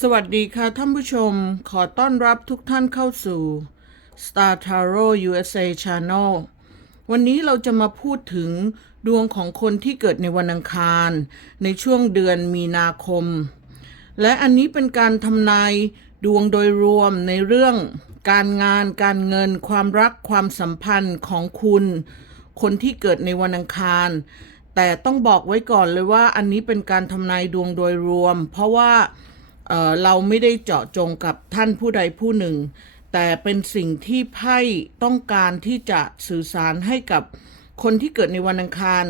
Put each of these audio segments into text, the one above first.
สวัสดีค่ะท่านผู้ชม ขอต้อนรับทุกท่านเข้าสู่ Star Tarot USA Channel วันนี้เราจะมาพูดถึงดวงของคนที่เกิดในวันอังคาร ในช่วงเดือนมีนาคม และอันนี้เป็นการทำนายดวงโดยรวมในเรื่อง การงาน การเงิน ความรักความสัมพันธ์ของคุณ คนที่เกิดในวันอังคารแต่ต้องบอกไว้ก่อนเลยว่าอันนี้เป็นการทำนายดวงโดยรวม เพราะว่า เเราไม่ได้เจาะจงกับท่านผู้ใดผู้หนึ่ง แต่เป็นสิ่งที่ไพ่ต้องการที่จะสื่อสารให้กับคนที่เกิดในวันอังคาร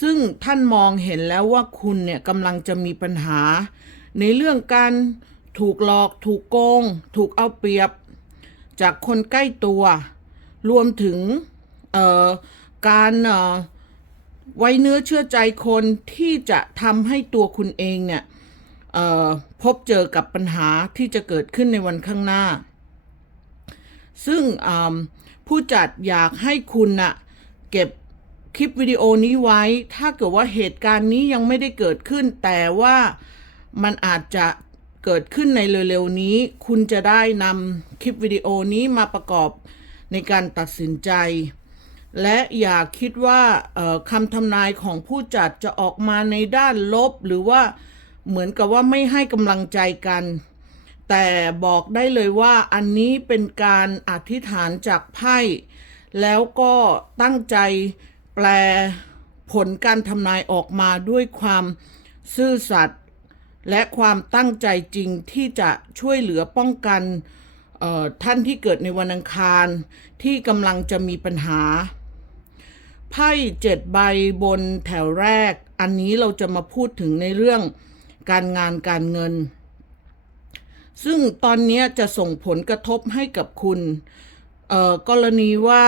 ซึ่งท่านมองเห็นแล้วว่าคุณเนี่ยกำลังจะมีปัญหา ในเรื่องการถูกหลอกถูกโกง ถูกเอาเปรียบ จากคนใกล้ตัว รวมถึงการไว้เนื้อเชื่อใจคนที่จะทำให้ตัวคุณเองเนี่ย พบเจอกับปัญหาที่จะเกิดขึ้นในวันข้างหน้า ซึ่งผู้จัดอยากให้คุณน่ะเก็บคลิปวิดีโอนี้ไว้ ถ้าเกิดว่าเหตุการณ์นี้ยังไม่ได้เกิดขึ้น แต่ว่ามันอาจจะเกิดขึ้นในเร็วๆนี้ คุณจะได้นำคลิปวิดีโอนี้มาประกอบในการตัดสินใจ และอย่าคิดว่าคำทำนายของผู้จัดจะออกมาในด้านลบหรือว่า เหมือนกับว่าไม่ให้กำลังใจกัน แต่บอกได้เลยว่าอันนี้เป็นการอธิษฐานจากไพ่ แล้วก็ตั้งใจแปลผลการทำนายออกมาด้วยความซื่อสัตย์และความตั้งใจจริงที่จะช่วยเหลือป้องกันท่านที่เกิดในวันอังคารที่กำลังจะมีปัญหา ไพ่เจ็ดใบบนแถวแรก อันนี้เราจะมาพูดถึงในเรื่อง การงานการเงิน ซึ่งตอนนี้จะส่งผลกระทบให้กับคุณกรณีว่า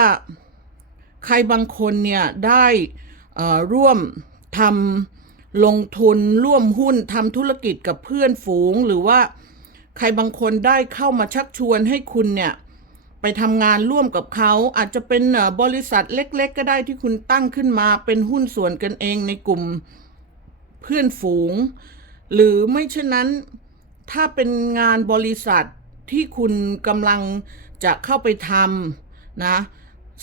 ใครบางคนเนี่ยได้ร่วมทำลงทุนร่วมหุ้นทำธุรกิจกับเพื่อนฝูง หรือว่าใครบางคนได้เข้ามาชักชวนให้คุณเนี่ยไปทำงานร่วมกับเขาอาจจะเป็นบริษัทเล็ก ๆ ก็ได้ที่คุณตั้งขึ้นมาเป็นหุ้นส่วนกันเองในกลุ่มเพื่อนฝูง หรือไม่เช่นนั้น ถ้าเป็นงานบริษัทที่คุณกำลังจะเข้าไปทำนะ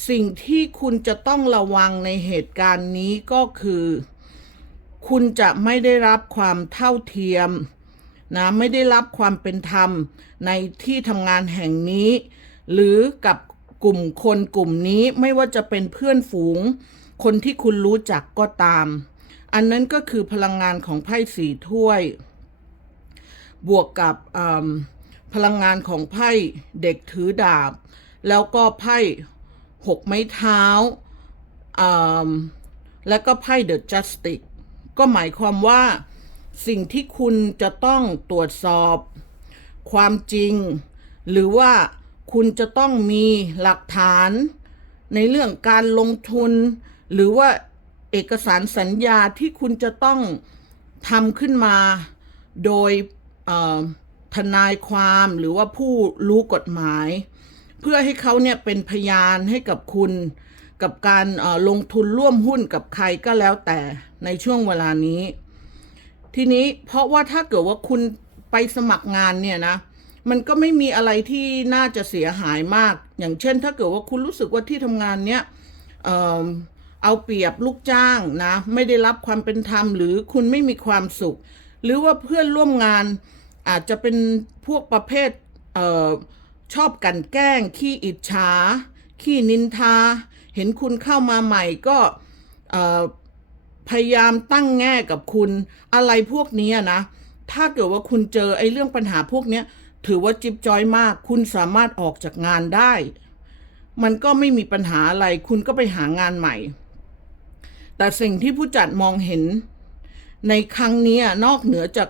สิ่งที่คุณจะต้องระวังในเหตุการณ์นี้ก็คือ คุณจะไม่ได้รับความเท่าเทียมนะไม่ได้รับความเป็นธรรมในที่ทำงานแห่งนี้ หรือกับกลุ่มคนกลุ่มนี้ไม่ว่าจะเป็นเพื่อนฝูง คนที่คุณรู้จักก็ตาม อันนั้นก็คือพลังงานของไพ่สี่ถ้วย บวกกับพลังงานของไพ่เด็กถือดาบ แล้วก็ไพ่หกไม้เท้า แล้วก็ไพ่เดอะจัสติกก็หมายความว่าสิ่งที่คุณจะต้องตรวจสอบความจริง หรือว่าคุณจะต้องมีหลักฐานในเรื่องการลงทุน หรือว่า เอกสารสัญญาที่คุณจะต้องทำขึ้นมาโดยทนายความหรือว่าผู้รู้กฎหมาย เพื่อให้เขาเนี่ยเป็นพยานให้กับคุณ กับการลงทุนร่วมหุ้นกับใครก็แล้วแต่ในช่วงเวลานี้ ทีนี้เพราะว่าถ้าเกิดว่าคุณไปสมัครงานเนี่ยนะมันก็ไม่มีอะไรที่น่าจะเสียหายมาก อย่างเช่น ถ้าเกิดว่าคุณรู้สึกว่าที่ทำงานเนี้ย เอาเปรียบลูกจ้างนะ ไม่ได้รับความเป็นธรรม หรือคุณไม่มีความสุข หรือว่าเพื่อนร่วมงานอาจจะเป็นพวกประเภทเออชอบกันแกล้ง ขี้อิจฉาขี้นินทา เห็นคุณเข้ามาใหม่ก็พยายามตั้งแง่กับคุณอะไรพวกนี้นะ ถ้าเกิดว่าคุณเจอไอ้เรื่องปัญหาพวกนี้ถือว่าจิบจอยมาก คุณสามารถออกจากงานได้ มันก็ไม่มีปัญหาอะไร คุณก็ไปหางานใหม่ แต่สิ่งที่ผู้จัดมองเห็น ในครั้งนี้นอกเหนือจาก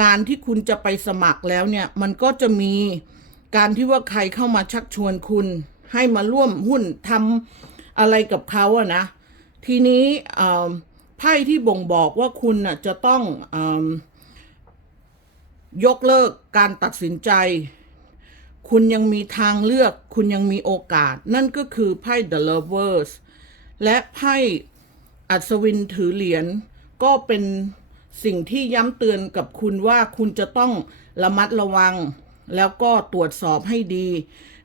งานที่คุณจะไปสมัครแล้วเนี่ย มันก็จะมีการที่ว่าใครเข้ามาชักชวนคุณ ให้มาร่วมหุ้นทำอะไรกับเขาอะนะ ทีนี้ไพ่ที่บ่งบอกว่าคุณน่ะจะต้องอยกเลิกการตัดสินใจ คุณยังมีทางเลือก คุณยังมีโอกาส นั่นก็คือไพ่ The Lovers และไพ่ อัศวินถือเหรียญก็เป็นสิ่งที่ย้ำเตือนกับคุณว่าคุณจะต้องระมัดระวัง แล้วก็ตรวจสอบให้ดี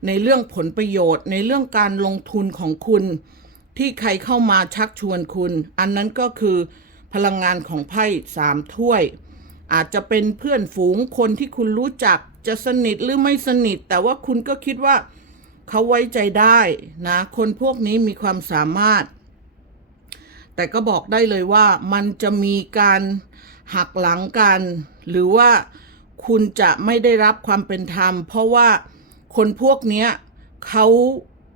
ในเรื่องผลประโยชน์ ในเรื่องการลงทุนของคุณ ที่ใครเข้ามาชักชวนคุณ อันนั้นก็คือพลังงานของไพ่สามถ้วย อาจจะเป็นเพื่อนฝูงคนที่คุณรู้จักจะสนิทหรือไม่สนิท แต่ว่าคุณก็คิดว่าเขาไว้ใจได้นะ คนพวกนี้มีความสามารถ แต่ก็บอกได้เลยว่ามันจะมีการหักหลังกัน หรือว่าคุณจะไม่ได้รับความเป็นธรรม เพราะว่าคนพวกนี้เขา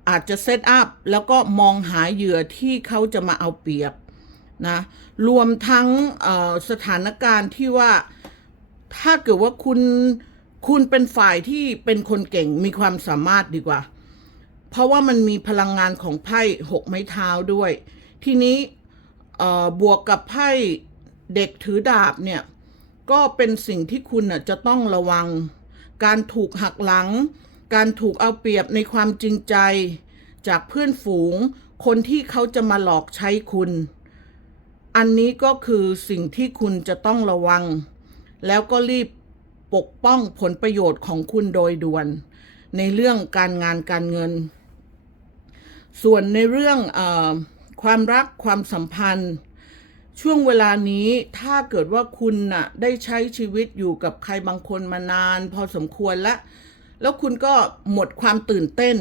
อาจจะเซตอัพแล้วก็มองหาเหยื่อที่เขาจะมาเอาเปรียบนะรวมทั้งสถานการณ์ที่ว่าถ้าเกิดว่าคุณคุณเป็นฝ่ายที่เป็นคนเก่งมีความสามารถดีกว่า เพราะว่ามันมีพลังงานของไพ่หกไม้เท้าด้วย ทีนี้ บวกกับไพ่เด็กถือดาบเนี่ย ก็เป็นสิ่งที่คุณจะต้องระวัง การถูกหักหลัง การถูกเอาเปรียบในความจริงใจ จากเพื่อนฝูง คนที่เขาจะมาหลอกใช้คุณ อันนี้ก็คือสิ่งที่คุณจะต้องระวัง แล้วก็รีบปกป้องผลประโยชน์ของคุณโดยด่วน ในเรื่องการงานการเงิน ส่วนในเรื่องอ ความรักความสัมพันธ์ ช่วงเวลานี้ถ้าเกิดว่าคุณน่ะได้ใช้ชีวิตอยู่กับใครบางคนมานาน พอสมควรแล้วแล้วคุณก็หมดความตื่นเต้น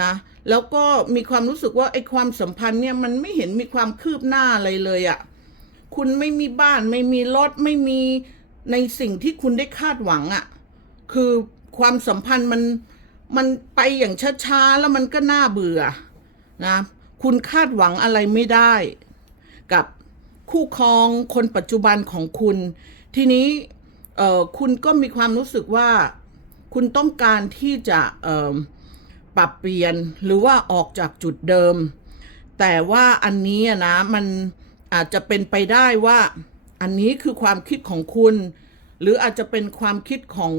นะ แล้วก็มีความรู้สึกว่าไอ้ความสัมพันธ์เนี่ยมันไม่เห็นมีความคืบหน้าอะไรเลยอะ่ะคุณไม่มีบ้านไม่มีรถไม่มีในสิ่งที่คุณได้คาดหวังอะ่ะคือความสัมพันธ์มันมันไปอย่างช้าๆแล้วมันก็น่าเบื่อนะ คุณคาดหวังอะไรไม่ได้ กับคู่ครองคนปัจจุบันของคุณ ทีนี้คุณก็มีความรู้สึกว่าคุณต้องการที่จะปรับเปลี่ยนหรือว่าออกจากจุดเดิม แต่ว่าอันนี้นะมันอาจจะเป็นไปได้ว่าอันนี้คือความคิดของคุณ หรืออาจจะเป็นความคิดของ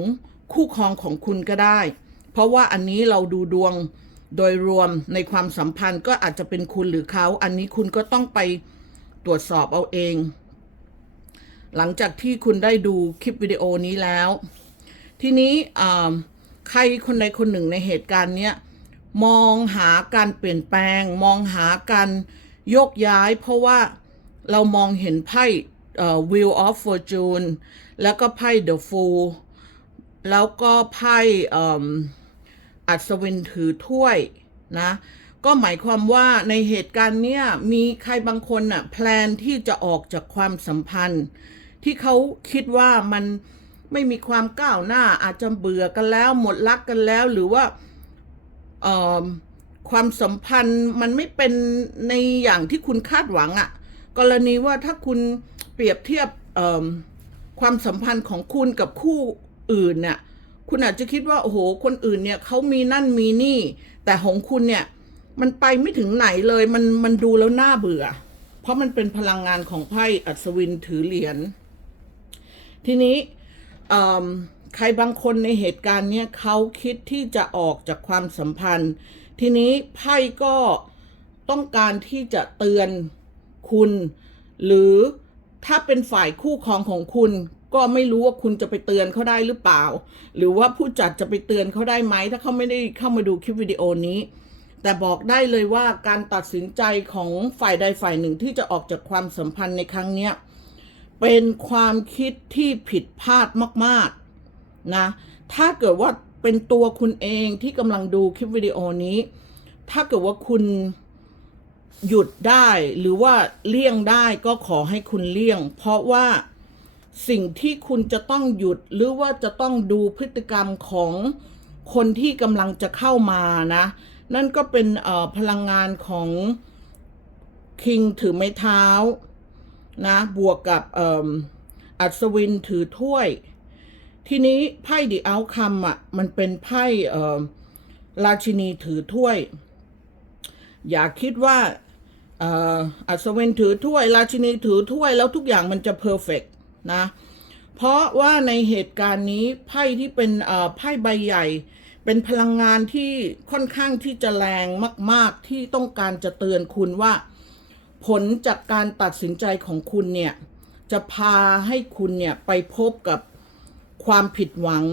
คู่ครองของคุณก็ได้ เพราะว่าอันนี้เราดูดวง โดยรวมในความสัมพันธ์ก็อาจจะเป็นคุณหรือเขา อันนี้คุณก็ต้องไปตรวจสอบเอาเอง หลังจากที่คุณได้ดูคลิปวิดีโอนี้แล้ว ทีนี้ใครคนใดคนหนึ่งในเหตุการณ์เนี้ยมองหาการเปลี่ยนแปลง มองหาการโยกย้าย เพราะว่าเรามองเห็นไพ่เอ่อ Wheel of Fortune แล้วก็ไพ่ The Fool แล้วก็ไพ่ อัศวินถือถ้วยนะก็หมายความว่าในเหตุการณ์เนี้ยมีใครบางคนน่ะแพลนที่จะออกจากความสัมพันธ์ ที่เขาคิดว่ามันไม่มีความก้าวหน้าอาจจะเบื่อกันแล้ว หมดรักกันแล้วหรือว่าความสัมพันธ์มันไม่เป็นในอย่างที่คุณคาดหวังอะ่ะกรณีว่าถ้าคุณเปรียบเทียบความสัมพันธ์ของคุณกับคู่อื่นเนี่ย คุณอาจจะคิดว่าโอ้โหคนอื่นเนี่ยเขามีนั่นมีนี่ แต่ของคุณเนี่ยมันไปไม่ถึงไหนเลยมันมันดูแล้วน่าเบื่อ เพราะมันเป็นพลังงานของไพ่อัศวินถือเหรียญทีนี้ใครบางคนในเหตุการณ์เนี้ยเขาคิดที่จะออกจากความสัมพันธ์ ทีนี้ไพ่ก็ต้องการที่จะเตือนคุณ หรือถ้าเป็นฝ่ายคู่ครองของคุณ ก็ไม่รู้ว่าคุณจะไปเตือนเขาได้หรือเปล่า หรือว่าผู้จัดจะไปเตือนเขาได้ไหมถ้าเขาไม่ได้เข้ามาดูคลิปวิดีโอนี้ แต่บอกได้เลยว่าการตัดสินใจของฝ่ายใดฝ่ายหนึ่งที่จะออกจากความสัมพันธ์ในครั้งเนี้ยเป็นความคิดที่ผิดพลาดมากๆนะถ้าเกิดว่าเป็นตัวคุณเองที่กำลังดูคลิปวิดีโอนี้ ถ้าเกิดว่าคุณหยุดได้หรือว่าเลี่ยงได้ก็ขอให้คุณเลี่ยง เพราะว่า สิ่งที่คุณจะต้องหยุดหรือว่าจะต้องดูพฤติกรรมของคนที่กำลังจะเข้ามานะ นั่นก็เป็นพลังงานของคิงถือไม้เท้านะบวกกับอัศวินถือถ้วย ทีนี้ไพ่ดีเอาคัมอะมันเป็นไพ่ราชินีถือถ้วย อย่าคิดว่าอัศวินถือถ้วย ราชินีถือถ้วยแล้วทุกอย่างมันจะเพอร์เฟก นะ เพราะว่าในเหตุการณ์นี้ไพ่ที่เป็นไพ่ใบใหญ่ เป็นพลังงานที่ค่อนข้างที่จะแรงมาก ๆ ที่ต้องการจะเตือนคุณว่า ผลจากการตัดสินใจของคุณเนี่ย จะพาให้คุณเนี่ยไปพบกับความผิดหวัง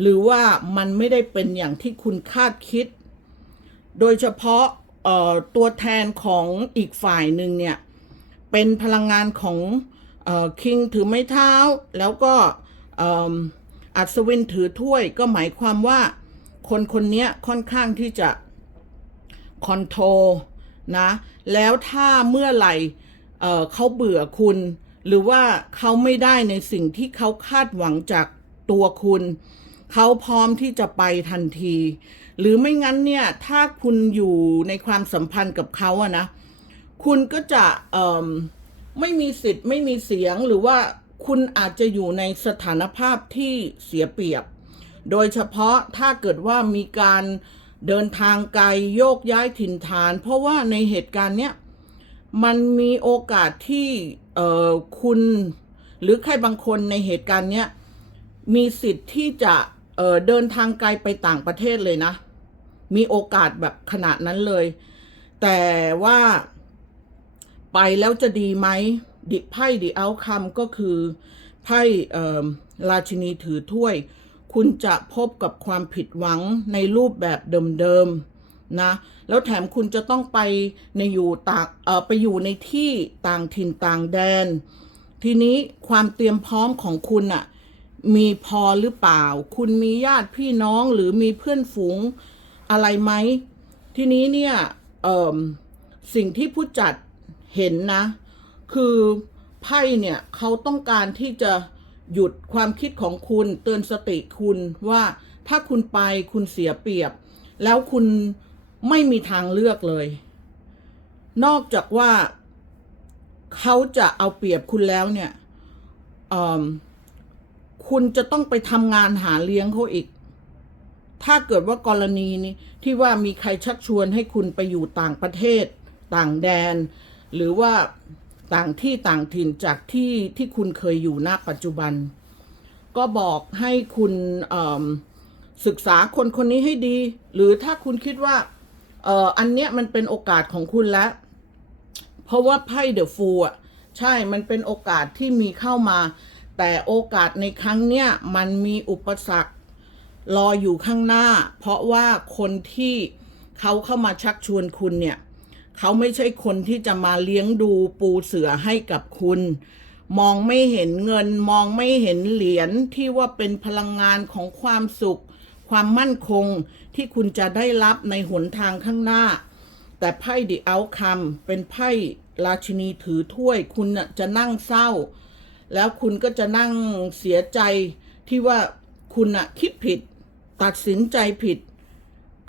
หรือว่ามันไม่ได้เป็นอย่างที่คุณคาดคิด โดยเฉพาะตัวแทนของอีกฝ่ายหนึ่งเนี่ย เป็นพลังงานของ คิงถือไม้เท้า แล้วก็อัศวินถือถ้วยก็หมายความว่าคนคนนี้ค่อนข้างที่จะคอนโทรลนะ แล้วถ้าเมื่อไหร่เเขาเบื่อคุณ หรือว่าเขาไม่ได้ในสิ่งที่เขาคาดหวังจากตัวคุณ เขาพร้อมที่จะไปทันที หรือไม่งั้นเนี่ย ถ้าคุณอยู่ในความสัมพันธ์กับเขาอะนะ คุณก็จะเอิ่ม ไม่มีสิทธิ์ไม่มีเสียงหรือว่าคุณอาจจะอยู่ในสถานภาพที่เสียเปรียบ โดยเฉพาะถ้าเกิดว่ามีการเดินทางไกลโยกย้ายถิ่นฐาน เพราะว่าในเหตุการณ์เนี้ยมันมีโอกาสที่เอ่อคุณหรือใครบางคนในเหตุการณ์เนี้ยมีสิทธิ์ที่จะเอ่อเดินทางไกลไปต่างประเทศเลยนะ มีโอกาสแบบขนาดนั้นเลย แต่ว่า ไปแล้วจะดีไหมดิไพ่ดิเอาคำก็คือไพ่ราชินีถือถ้วย คุณจะพบกับความผิดหวังในรูปแบบเดิมๆนะแล้วแถมคุณจะต้องไปในอยู่ต่างไปอยู่ในที่ต่างถิ่นต่างแดน ทีนี้ความเตรียมพร้อมของคุณอะมีพอหรือเปล่า คุณมีญาติพี่น้องหรือมีเพื่อนฝูงอะไรไหมทีนี้เนี่ยสิ่งที่ผู้จัด เห็นนะ คือไพ่เนี่ยเขาต้องการที่จะหยุดความคิดของคุณเตือนสติคุณว่าถ้าคุณไปคุณเสียเปรียบ แล้วคุณไม่มีทางเลือกเลย นอกจากว่าเขาจะเอาเปรียบคุณแล้วเนี่ยคุณจะต้องไปทำงานหาเลี้ยงเขาอีก ถ้าเกิดว่ากรณีนี้ที่ว่ามีใครชักชวนให้คุณไปอยู่ต่างประเทศ ต่างแดน หรือว่าต่างที่ต่างถิ่นจากที่ที่คุณเคยอยู่ณปัจจุบัน ก็บอกให้คุณศึกษาคนคนนี้ให้ดี หรือถ้าคุณคิดว่าเอ่ออันเนี้ยมันเป็นโอกาสของคุณแล้ว เพราะว่าไพ่เดอะฟูอะใช่มันเป็นโอกาสที่มีเข้ามา แต่โอกาสในครั้งเนี้ยมันมีอุปสรรครออยู่ข้างหน้า เพราะว่าคนที่เขาเข้ามาชักชวนคุณเนี่ย เขาไม่ใช่คนที่จะมาเลี้ยงดูปูเสือให้กับคุณ มองไม่เห็นเงิน มองไม่เห็นเหรียญที่ว่าเป็นพลังงานของความสุข ความมั่นคงที่คุณจะได้รับในหนทางข้างหน้า แต่ไพ่ดิเอาคำเป็นไพ่ราชินีถือถ้วย คุณน่ะจะนั่งเศร้า แล้วคุณก็จะนั่งเสียใจที่ว่าคุณน่ะคิดผิด ตัดสินใจผิด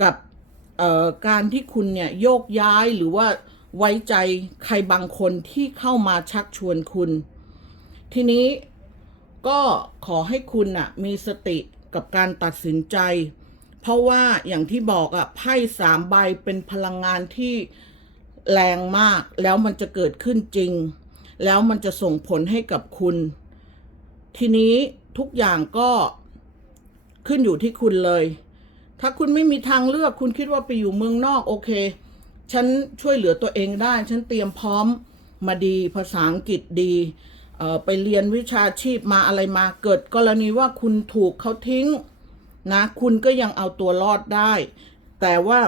กับ การที่คุณเนี่ยโยกย้ายหรือว่าไว้ใจใครบางคนที่เข้ามาชักชวนคุณ ทีนี้ก็ขอให้คุณน่ะมีสติกับการตัดสินใจ เพราะว่าอย่างที่บอกอะไพ่สามใบเป็นพลังงานที่แรงมาก แล้วมันจะเกิดขึ้นจริง แล้วมันจะส่งผลให้กับคุณ ทีนี้ทุกอย่างก็ขึ้นอยู่ที่คุณเลย ถ้าคุณไม่มีทางเลือก คุณคิดว่าไปอยู่เมืองนอกโอเค ฉันช่วยเหลือตัวเองได้ ฉันเตรียมพร้อมมาดีภาษาอังกฤษดีไปเรียนวิชาชีพมาอะไรมาเกิด กรณีว่าคุณถูกเขาทิ้งนะคุณก็ยังเอาตัวรอดได้ แต่ว่า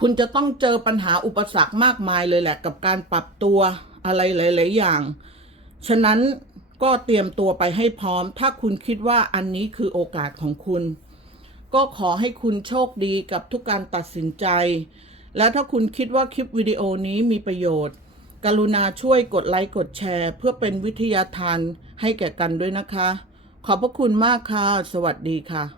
คุณจะต้องเจอปัญหาอุปสรรคมากมายเลยแหละ กับการปรับตัวอะไรหลายๆอย่าง ฉะนั้นก็เตรียมตัวไปให้พร้อม ถ้าคุณคิดว่าอันนี้คือโอกาสของคุณ ก็ขอให้คุณโชคดีกับทุกการตัดสินใจ และถ้าคุณคิดว่าคลิปวิดีโอนี้มีประโยชน์ กรุณาช่วยกดไลค์กดแชร์ เพื่อเป็นวิทยาทานให้แก่กันด้วยนะคะ ขอบพระคุณมากค่ะ สวัสดีค่ะ